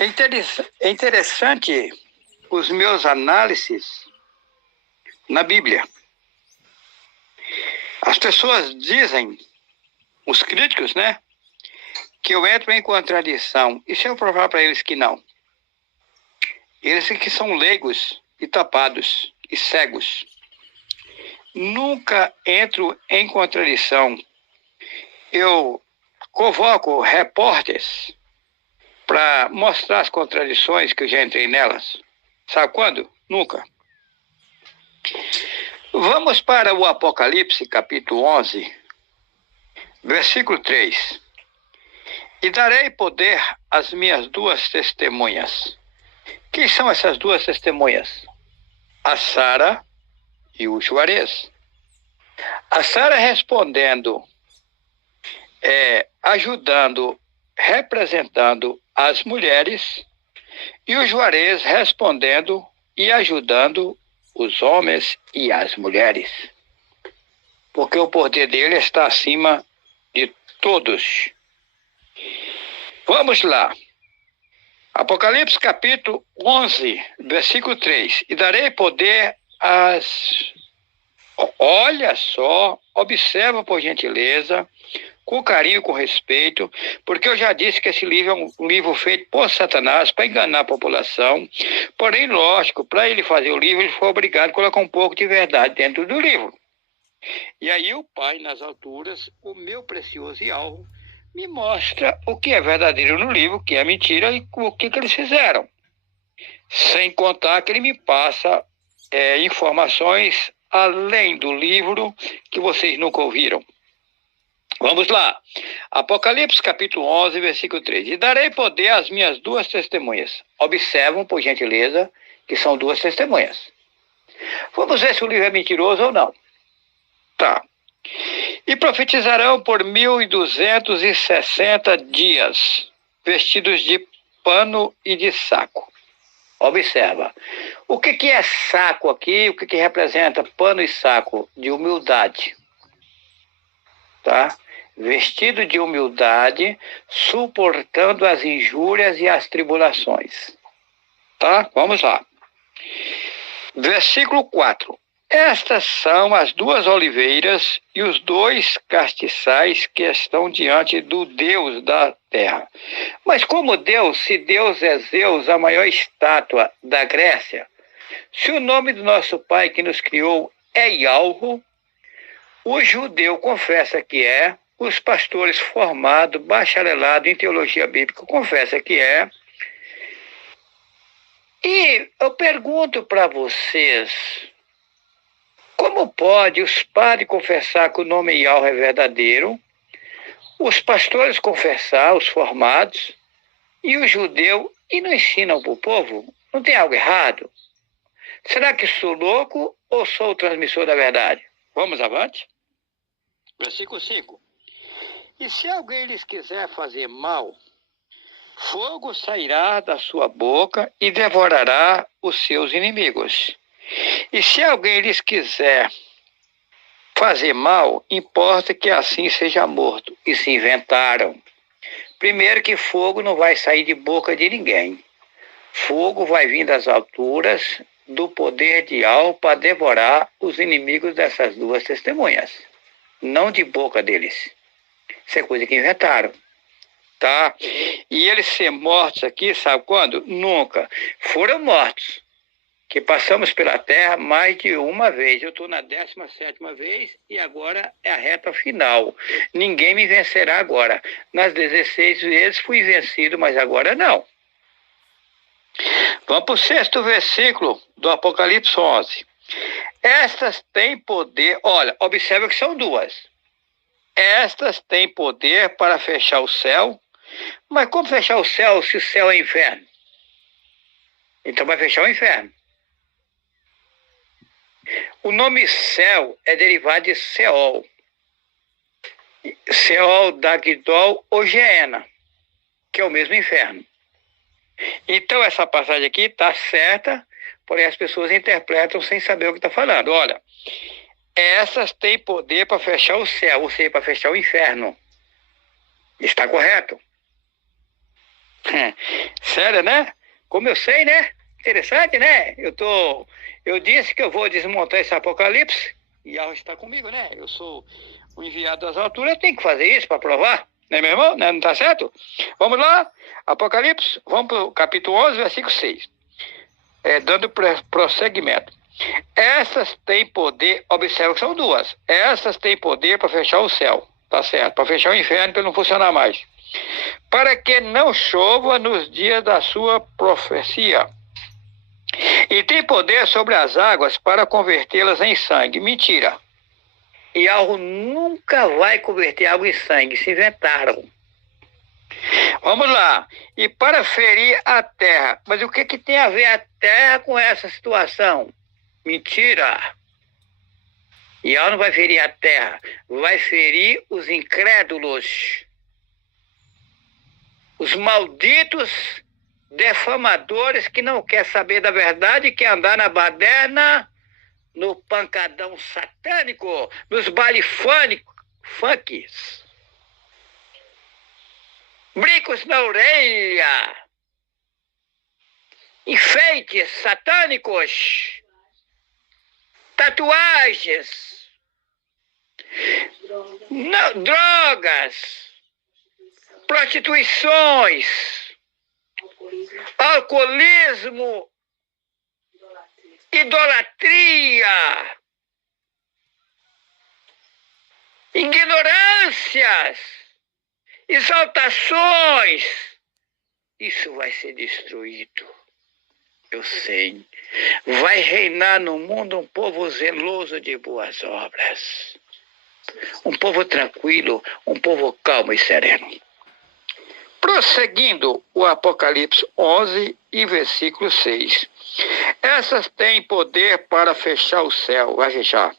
É interessante os meus análises na Bíblia. As pessoas dizem, os críticos, né, que eu entro em contradição. E se eu provar para eles que não? Eles que são leigos e tapados e cegos. Nunca entro em contradição. Eu convoco repórteres para mostrar as contradições que eu já entrei nelas. Sabe quando? Nunca. Vamos para o Apocalipse, capítulo 11, versículo 3. E darei poder às minhas duas testemunhas. Quem são essas duas testemunhas? A Sara e o Juarez. A Sara respondendo, ajudando, representando as mulheres, e o Juarez respondendo e ajudando os homens e as mulheres. Porque o poder dele está acima de todos. Vamos lá. Apocalipse capítulo 11, versículo 3. E darei poder às... Olha só, observa por gentileza, com carinho, com respeito, porque eu já disse que esse livro é um livro feito por Satanás para enganar a população. Porém, lógico, para ele fazer o livro, ele foi obrigado a colocar um pouco de verdade dentro do livro. E aí o Pai, nas alturas, o meu precioso e alvo, me mostra o que é verdadeiro no livro, o que é mentira e o que eles fizeram. Sem contar que ele me passa informações além do livro que vocês nunca ouviram. Vamos lá. Apocalipse capítulo 11, versículo 3. E darei poder às minhas duas testemunhas. Observam, por gentileza, que são duas testemunhas. Vamos ver se o livro é mentiroso ou não. Tá. E profetizarão por 1260 dias, vestidos de pano e de saco. Observa. O que é saco aqui? O que representa pano e saco? De humildade. Tá? Vestido de humildade, suportando as injúrias e as tribulações. Tá? Vamos lá. Versículo 4. Estas são as duas oliveiras e os dois castiçais que estão diante do Deus da terra. Mas como Deus, se Deus é Zeus, a maior estátua da Grécia, se o nome do nosso Pai que nos criou é Yahweh, o judeu confessa que é, os pastores formados, bacharelado em teologia bíblica, confessa que é. E eu pergunto para vocês, como pode os padres confessar que o nome Yahweh é verdadeiro, os pastores confessar, os formados, e o judeu, e não ensinam para o povo? Não tem algo errado? Será que sou louco ou sou o transmissor da verdade? Vamos avante? Versículo 5. E se alguém lhes quiser fazer mal, fogo sairá da sua boca e devorará os seus inimigos. E se alguém lhes quiser fazer mal, importa que assim seja morto. E se inventaram. Primeiro que fogo não vai sair de boca de ninguém. Fogo vai vir das alturas do poder de Al para devorar os inimigos dessas duas testemunhas. Não de boca deles. Isso é coisa que inventaram. Tá? E eles ser mortos aqui, sabe quando? Nunca. Foram mortos. Que passamos pela terra mais de uma vez. Eu estou na 17ª vez e agora é a reta final. Ninguém me vencerá agora. Nas 16 vezes fui vencido, mas agora não. Vamos para o 6º versículo do Apocalipse 11. Estas têm poder, olha, observa que são duas. Estas têm poder para fechar o céu. Mas como fechar o céu se o céu é inferno? Então vai fechar o inferno. O nome céu é derivado de Seol. Seol, Dagdol ou Geena, que é o mesmo inferno. Então essa passagem aqui está certa, porém as pessoas interpretam sem saber o que está falando. Olha, essas têm poder para fechar o céu, ou seja, para fechar o inferno. Está correto? Sério, né? Como eu sei, né? Interessante, né? Eu disse que eu vou desmontar esse Apocalipse e Yahweh está comigo, né? Eu sou o enviado das alturas, eu tenho que fazer isso para provar, né, meu irmão? Não está certo? Vamos lá, Apocalipse, vamos para o capítulo 11, versículo 6. Dando prosseguimento. Essas têm poder, observa que são duas. Essas têm poder para fechar o céu, tá certo? Para fechar o inferno, para ele não funcionar mais. Para que não chova nos dias da sua profecia. E tem poder sobre as águas para convertê-las em sangue. Mentira. E algo nunca vai converter água em sangue. Se inventaram. Vamos lá. E para ferir a terra. Mas o que tem a ver a terra com essa situação? Mentira. E ela não vai ferir a terra. Vai ferir os incrédulos. Os malditos defamadores que não quer saber da verdade, quer andar na baderna, no pancadão satânico, nos baile funks, brincos na orelha, enfeites satânicos, tatuagens, drogas, prostituições, alcoolismo, idolatria, ignorâncias, exaltações. Isso vai ser destruído. Eu sei. Vai reinar no mundo um povo zeloso de boas obras. Um povo tranquilo, um povo calmo e sereno. Prosseguindo o Apocalipse 11 e versículo 6. Essas têm poder para fechar o céu, vai fechar,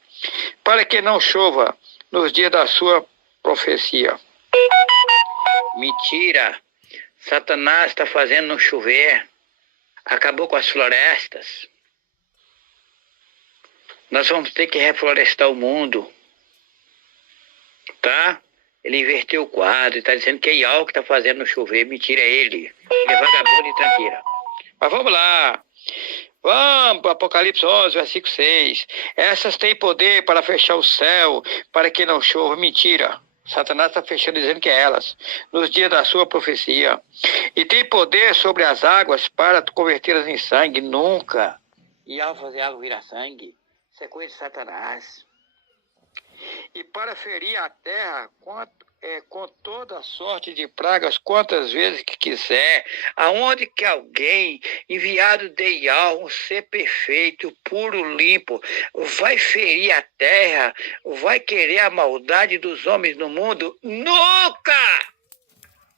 para que não chova nos dias da sua profecia. Mentira. Satanás está fazendo não chover. Acabou com as florestas. Nós vamos ter que reflorestar o mundo. Tá? Ele inverteu o quadro e está dizendo que é Yahweh que está fazendo não chover. Mentira, é ele. Ele é vagabundo e tranqueira. Mas vamos lá. Vamos para Apocalipse 11, versículo 6. Essas têm poder para fechar o céu, para que não chova. Mentira. Satanás está fechando dizendo que é elas. Nos dias da sua profecia. E tem poder sobre as águas para convertê-las em sangue. Nunca. E ao fazer água virar sangue. Isso é coisa de Satanás. E para ferir a terra com toda sorte de pragas, quantas vezes que quiser, aonde que alguém, enviado de Yahweh, um ser perfeito, puro, limpo, vai ferir a terra, vai querer a maldade dos homens no mundo? Nunca!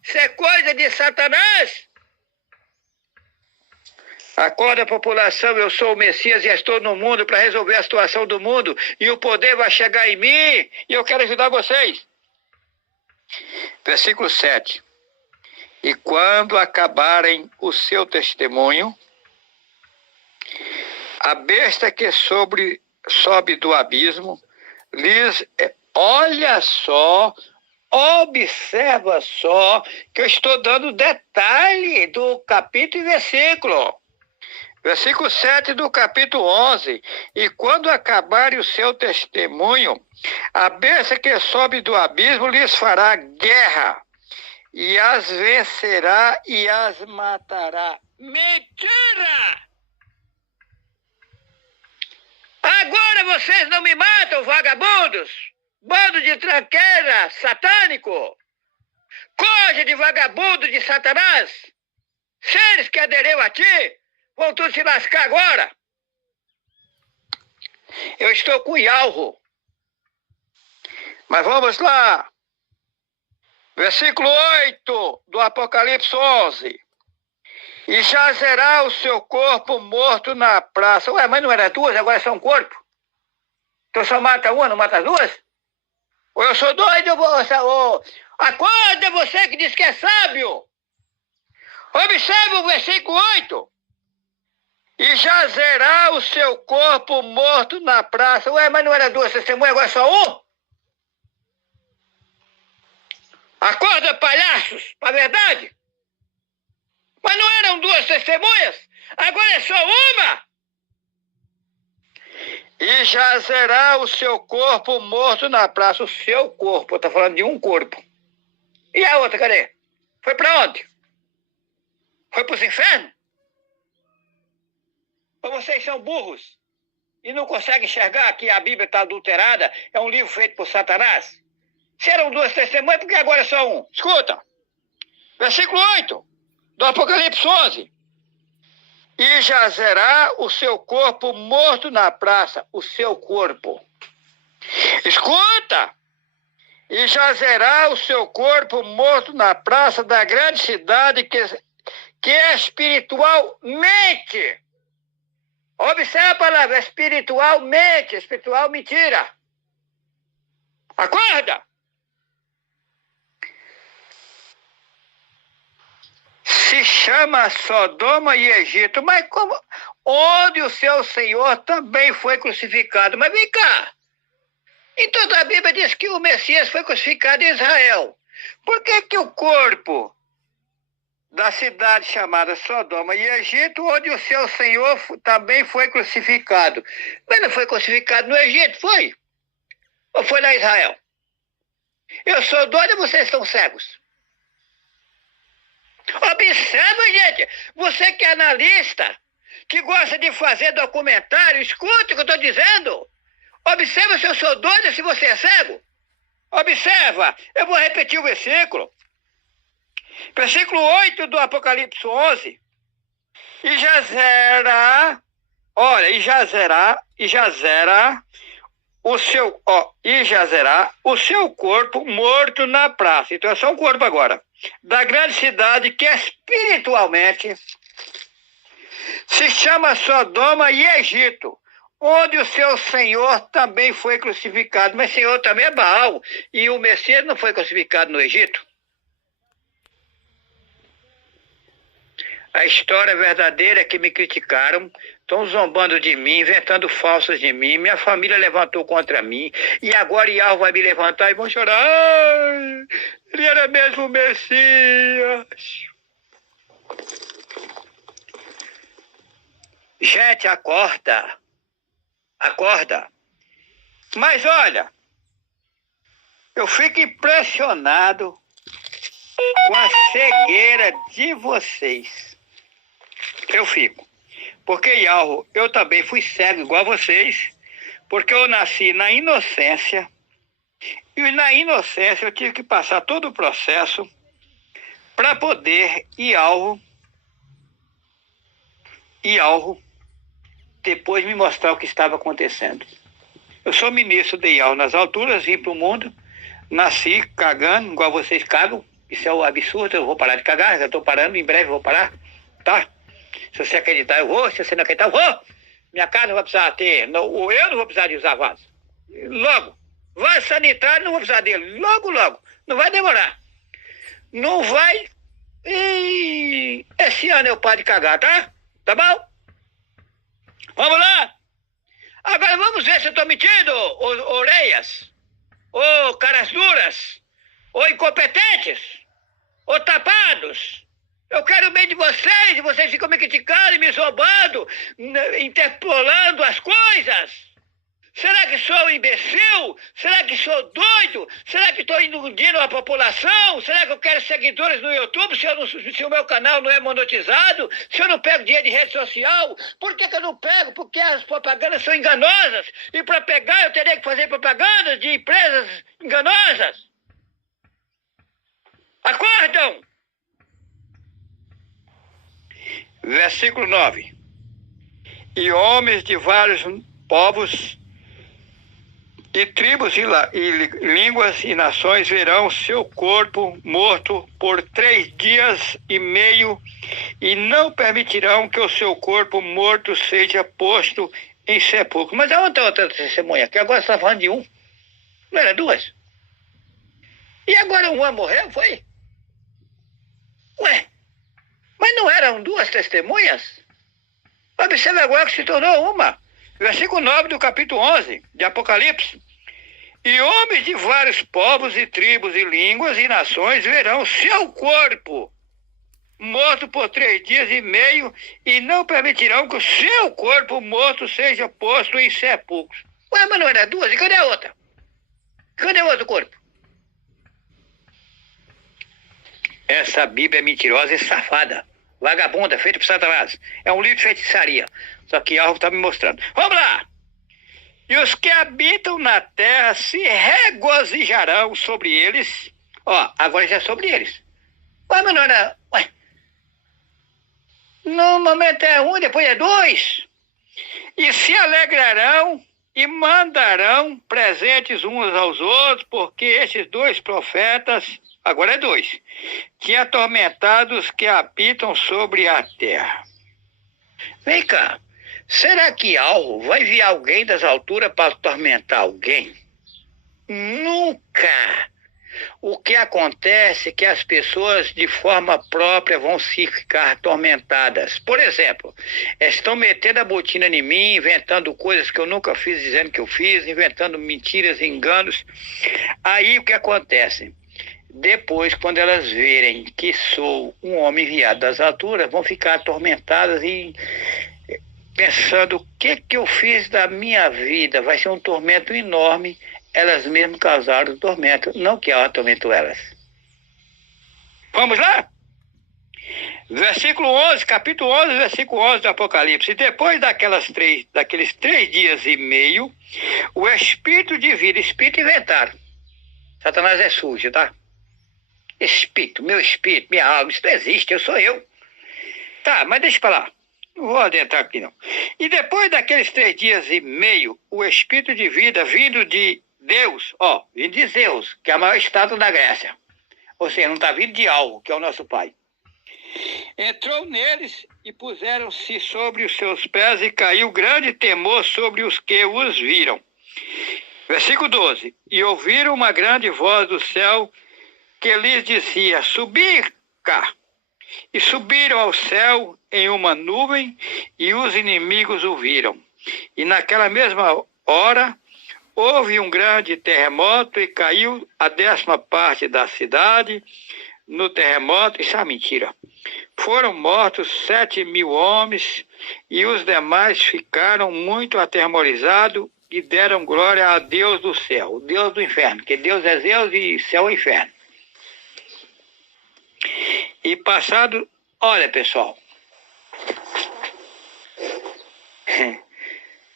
Isso é coisa de Satanás! Acorda, população, eu sou o Messias e estou no mundo para resolver a situação do mundo e o poder vai chegar em mim e eu quero ajudar vocês. Versículo 7. E quando acabarem o seu testemunho, a besta que sobe do abismo lhes... Olha só, observa só, que eu estou dando detalhe do capítulo e versículo. Versículo 7 do capítulo 11. E quando acabarem o seu testemunho, a besta que sobe do abismo lhes fará guerra, e as vencerá e as matará. Mentira! Agora vocês não me matam, vagabundos! Bando de tranqueira satânico! Coja de vagabundo de Satanás! Seres que aderiram a ti! Vão todos se lascar agora. Eu estou com Yahweh. Mas vamos lá. Versículo 8 do Apocalipse 11. E jazerá o seu corpo morto na praça. Ué, mas não era duas, agora é só um corpo? Então só mata uma, não mata as duas? Ou eu sou doido, acorda você que diz que é sábio. Observe o versículo 8. E jazerá o seu corpo morto na praça. Ué, mas não era duas testemunhas, agora é só um? Acorda, palhaços, para a verdade. duas testemunhas, agora é só uma. E jazerá o seu corpo morto na praça. O seu corpo, está falando de um corpo. E a outra, cadê? Foi para onde? Foi para os infernos? Ou vocês são burros e não conseguem enxergar que a Bíblia está adulterada, é um livro feito por Satanás? Se eram duas testemunhas, por que agora é só um? Escuta, versículo 8 do Apocalipse 11. E jazerá o seu corpo morto na praça, o seu corpo. Escuta! E jazerá o seu corpo morto na praça da grande cidade que é espiritualmente. Observe a palavra, espiritualmente, espiritual mentira. Acorda! Se chama Sodoma e Egito, mas como? Onde o seu Senhor também foi crucificado. Mas vem cá, em toda a Bíblia diz que o Messias foi crucificado em Israel. Por que o corpo da cidade chamada Sodoma e Egito, onde o seu Senhor também foi crucificado? Mas não foi crucificado no Egito, foi? Ou foi lá em Israel? Eu sou doido ou vocês estão cegos? Observa, gente, você que é analista, que gosta de fazer documentário, escute o que eu estou dizendo. Observa se eu sou doido ou se você é cego. Observa, eu vou repetir o versículo. Versículo 8 do Apocalipse 11. E jazerá o seu corpo morto na praça. Então é só um corpo agora. Da grande cidade que espiritualmente se chama Sodoma e Egito, onde o seu Senhor também foi crucificado. Mas Senhor também é Baal, e o Messias não foi crucificado no Egito. A história verdadeira é que me criticaram, estão zombando de mim, inventando falsos de mim, minha família levantou contra mim, e agora Yahweh vai me levantar e vão chorar. Ai, ele era mesmo o Messias. Gente, acorda. Acorda. Mas olha, eu fico impressionado com a cegueira de vocês. Eu fico. Porque, Yahweh, eu também fui cego igual a vocês, porque eu nasci na inocência, e na inocência eu tive que passar todo o processo para poder Yahweh, depois me mostrar o que estava acontecendo. Eu sou ministro de Yahweh nas alturas, vim para o mundo, nasci cagando, igual vocês cagam, isso é um absurdo, eu vou parar de cagar, já estou parando, em breve eu vou parar, tá? Se você acreditar, eu vou. Se você não acreditar, eu vou. Minha casa não vai precisar ter. Não, eu não vou precisar de usar vaso. Logo. Vaso sanitário, não vou precisar dele. Logo, logo. Não vai demorar. Não vai. E esse ano eu paro de cagar, tá? Tá bom? Vamos lá? Agora vamos ver se eu estou mentindo, orelhas. Ou caras duras. Ou incompetentes. Ou tapados. Eu quero o bem de vocês, e vocês ficam me criticando e me zombando, interpolando as coisas. Será que sou imbecil? Será que sou doido? Será que estou iludindo a população? Será que eu quero seguidores no YouTube se o meu canal não é monetizado? Se eu não pego dinheiro de rede social? Por que eu não pego? Porque as propagandas são enganosas. E para pegar eu teria que fazer propagandas de empresas enganosas. Acordam! Versículo 9. E homens de vários povos e tribos e línguas e nações verão seu corpo morto por 3 dias e meio e não permitirão que o seu corpo morto seja posto em sepulcro. Mas aonde está outra testemunha? Que agora você está falando de um. Não era duas? E agora uma morreu, foi? Ué? Mas não eram duas testemunhas? Observe agora que se tornou uma. Versículo 9 do capítulo 11 de Apocalipse. E homens de vários povos e tribos e línguas e nações verão seu corpo morto por 3 dias e meio, e não permitirão que o seu corpo morto seja posto em sepulcros. Ué, mas não era 2? E cadê a outra? Cadê o outro corpo? Essa Bíblia é mentirosa e safada. Vagabunda, feita por Satanás. É um livro de feitiçaria. Só que algo está me mostrando. Vamos lá! E os que habitam na terra se regozijarão sobre eles. Ó, agora já é sobre eles. Ué, mas não era... Ué. No momento é 1, depois é 2. E se alegrarão e mandarão presentes uns aos outros, porque estes 2 profetas, agora é 2, tinham atormentado os que habitam sobre a terra. Vem cá, será que algo vai vir alguém das alturas para atormentar alguém? Nunca! O que acontece é que as pessoas de forma própria vão se ficar atormentadas. Por exemplo, estão metendo a botina em mim, inventando coisas que eu nunca fiz, dizendo que eu fiz, inventando mentiras, enganos. Aí o que acontece? Depois, quando elas verem que sou um homem enviado das alturas, vão ficar atormentadas e pensando o que eu fiz da minha vida. Vai ser um tormento enorme. Elas mesmas causaram o tormento, não que eu atormento elas. Vamos lá? Versículo 11, capítulo 11, versículo 11 do Apocalipse. Depois daqueles 3 dias e meio, o espírito de vida, espírito inventaram. Satanás é sujo, tá? Espírito, meu espírito, minha alma, isso não existe, eu sou eu. Tá, mas deixa pra lá. Não vou adentrar aqui não. E depois daqueles 3 dias e meio, o espírito de vida vindo de Deus, vindo de Zeus, que é a maior estátua da Grécia. Ou seja, não está vindo de algo, que é o nosso Pai. Entrou neles e puseram-se sobre os seus pés e caiu grande temor sobre os que os viram. Versículo 12. E ouviram uma grande voz do céu que lhes dizia, subi cá. E subiram ao céu em uma nuvem e os inimigos o viram. E naquela mesma hora houve um grande terremoto e caiu a 10ª parte da cidade no terremoto. Isso é mentira. Foram mortos 7.000 homens e os demais ficaram muito atemorizados e deram glória a Deus do céu, o Deus do inferno, porque Deus é Zeus e céu é inferno. E passado, olha pessoal,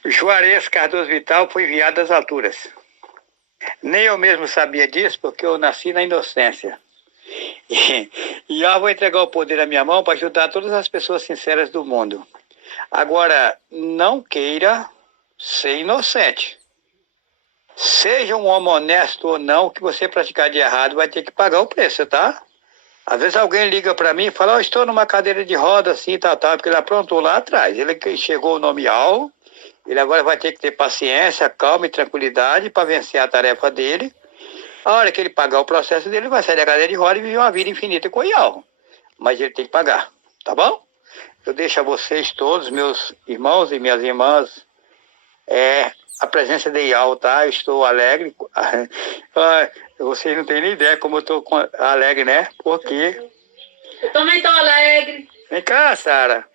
Juarez Cardoso Vital foi enviado das alturas. Nem eu mesmo sabia disso, porque eu nasci na inocência. E eu vou entregar o poder na minha mão para ajudar todas as pessoas sinceras do mundo. Agora, não queira ser inocente. Seja um homem honesto ou não, o que você praticar de errado vai ter que pagar o preço, tá? Às vezes alguém liga para mim e fala, eu estou numa cadeira de roda assim, porque ele aprontou lá atrás. Ele chegou o nome alvo, ele agora vai ter que ter paciência, calma e tranquilidade para vencer a tarefa dele. A hora que ele pagar o processo dele, ele vai sair da cadeira de roda e viver uma vida infinita com Ial. Mas ele tem que pagar, tá bom? Eu deixo a vocês todos, meus irmãos e minhas irmãs, a presença de Ial, tá? Eu estou alegre. Vocês não têm nem ideia como eu estou alegre, né? Porque... Eu também estou alegre. Vem cá, Sara.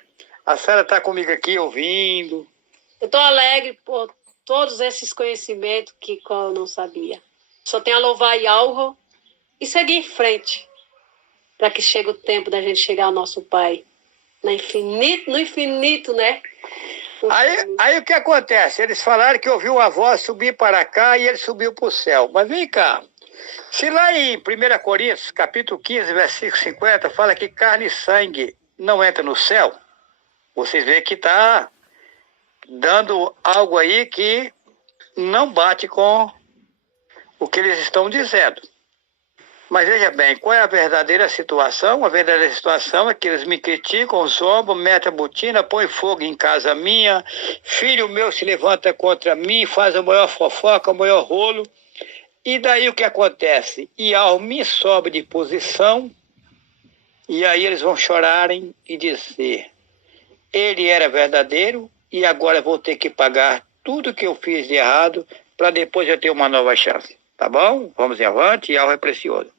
A Sara está comigo aqui ouvindo. Eu estou alegre por todos esses conhecimentos que eu não sabia. Só tenho a louvar Yahweh e seguir em frente. Para que chegue o tempo da gente chegar ao nosso Pai. No infinito, né? Aí o que acontece? Eles falaram que ouviu a voz subir para cá e ele subiu para o céu. Mas vem cá. Se lá em 1 Coríntios, capítulo 15, versículo 50, fala que carne e sangue não entra no céu, vocês veem que está dando algo aí que não bate com o que eles estão dizendo. Mas veja bem, qual é a verdadeira situação? A verdadeira situação é que eles me criticam, zombam, metem a botina, põem fogo em casa minha, filho meu se levanta contra mim, faz a maior fofoca, o maior rolo. E daí o que acontece? Ial me sobe de posição, e aí eles vão chorarem e dizer, ele era verdadeiro e agora vou ter que pagar tudo que eu fiz de errado para depois eu ter uma nova chance. Tá bom? Vamos em avante, Ial é precioso.